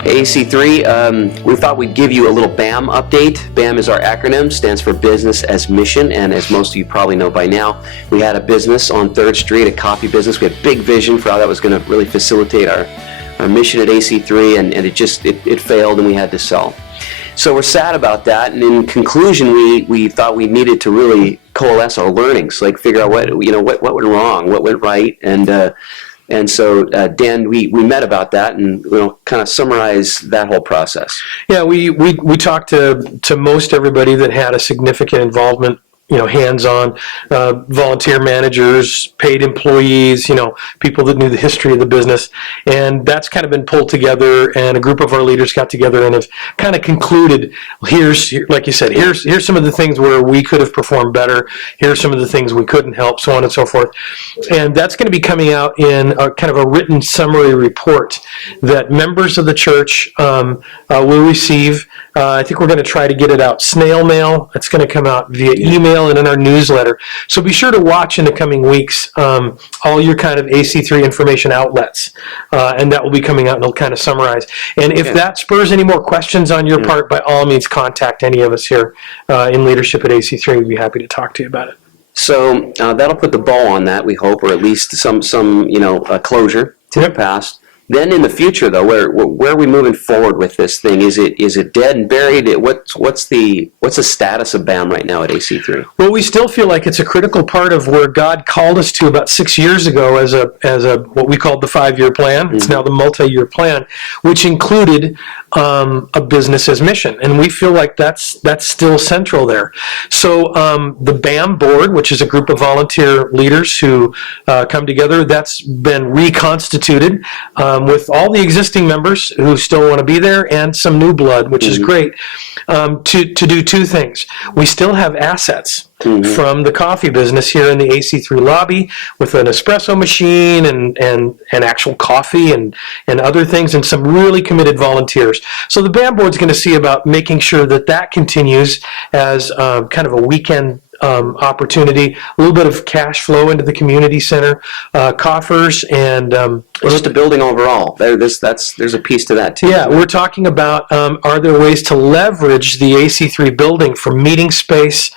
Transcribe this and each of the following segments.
AC3, we thought we'd give you a little BAM update. BAM is our acronym, stands for Business as Mission, and as most of you probably know by now, we had a business on 3rd Street, a coffee business. We had a big vision for how that was going to really facilitate our mission at AC3, and it failed and we had to sell. So we're sad about that, and in conclusion, we thought we needed to really coalesce our learnings, like figure out what went wrong, what went right, and so, Dan, we met about that, and we'll kind of summarize that whole process. Yeah, we talked to most everybody that had a significant involvement, hands-on, volunteer managers, paid employees, people that knew the history of the business, and that's kind of been pulled together, and a group of our leaders got together and have kind of concluded, like you said, here's some of the things where we could have performed better, here's some of the things we couldn't help, so on and so forth, and that's going to be coming out in a kind of a written summary report that members of the church will receive. I think we're going to try to get it out snail mail. It's going to come out via email and in our newsletter. So be sure to watch in the coming weeks all your kind of AC3 information outlets, and that will be coming out and it'll kind of summarize. And if that spurs any more questions on your part, by all means contact any of us here in leadership at AC3. We'd be happy to talk to you about it. So that'll put the bow on that, we hope, or at least some closure to the past. Then in the future, though, where are we moving forward with this thing? Is it dead and buried? What's the status of BAM right now at AC3? Well, we still feel like it's a critical part of where God called us to about 6 years ago as a what we called the 5-year plan. It's now the multi-year plan, which included a business as mission, and we feel like that's still central there. So the BAM board, which is a group of volunteer leaders who come together, that's been reconstituted with all the existing members who still want to be there and some new blood, which is great, to do two things. We still have assets from the coffee business here in the AC3 lobby with an espresso machine and actual coffee and other things, and some really committed volunteers. So the BAM board's going to see about making sure that continues as kind of a weekend opportunity, a little bit of cash flow into the community center, coffers, and just a building overall. There's a piece to that too. Yeah, we're talking about are there ways to leverage the AC3 building for meeting space?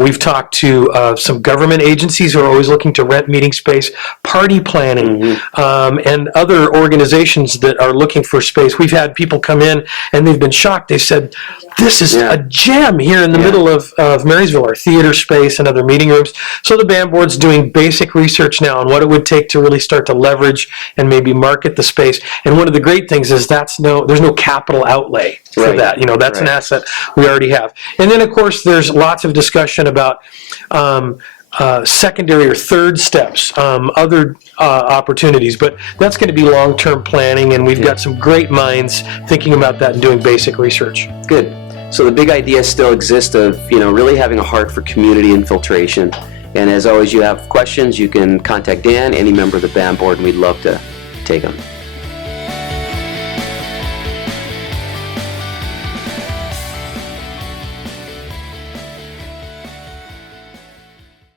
We've talked to some government agencies who are always looking to rent meeting space, party planning, and other organizations that are looking for space. We've had people come in and they've been shocked. They said, this is a gem here in the middle of Marysville, our theater space and other meeting rooms. So the BAM board's doing basic research now on what it would take to really start to leverage and maybe market the space. And one of the great things is there's no capital outlay for that. That's an asset we already have. And then, of course, there's lots of discussion about secondary or third steps, other opportunities, but that's going to be long-term planning, and we've got some great minds thinking about that and doing basic research. Good. So the big idea still exists of really having a heart for community infiltration. And as always, you have questions, you can contact Dan, any member of the BAM board, and we'd love to take them.